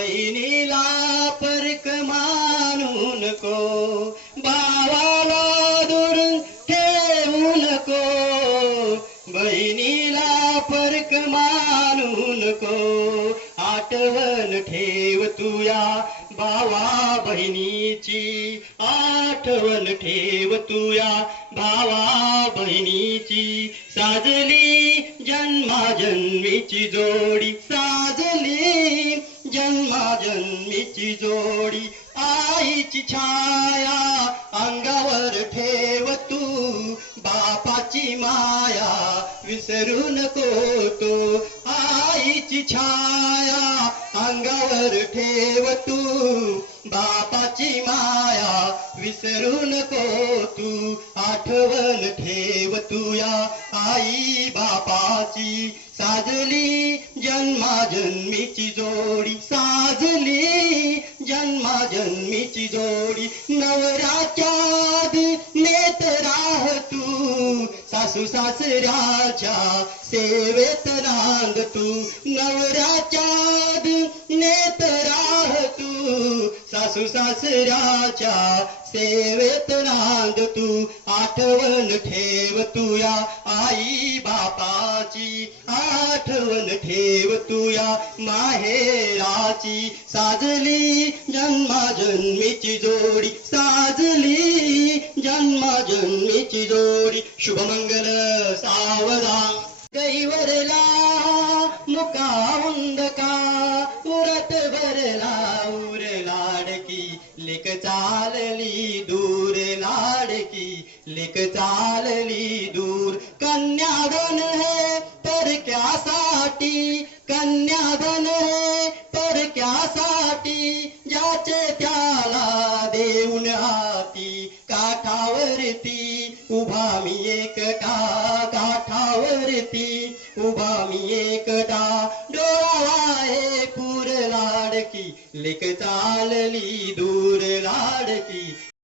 बहिणीला परक मानून को भावाला दूर ठेवू नको बहिणीला परक मानून को आठवण ठेव तुया बावा बहिणीची आठवण ठेव तुया भावा बहिणीची साजली जन्माजन्मीची जोडी साजली जन्माजन्मीची जोडी आईची छाया अंगावर ठेव तू. बापाची माया विसरू नको तो. आईची छाया अंगावर ठेव तू. बापाची माया विसरू नको तू आठवण ठेव तुया. आई बापाची साजली जन्माजन्मीची जोडी. साजली जन्माजन्मीची जोडी. नवराच्या नेत राह तू. सासू सासऱ्याच्या सेवेत रांग तू. नवराच्या सासऱ्याच्या सेवेत नांद तू आठवण ठेव तुया. आई बापाची आठवण ठेव तुया. माहेराची साजली जन्माजन्मीची जोडी. साजली जन्माजन्मीची जोडी. शुभमंगल सावधा. कैवरला मुका उंदका उरत भरला उर लेक चालली दूर लाडकी लेक चालली दूर. कन्याधन है परक्यासाठी कन्याधन है परक्यासाठी ज्याचे त्याला देऊन हाती काठावरती उभा मी एकटा काठावरती उभा मी एकटा. डोळा आहे पूर लाडकी लेक चालली दूर लाडकी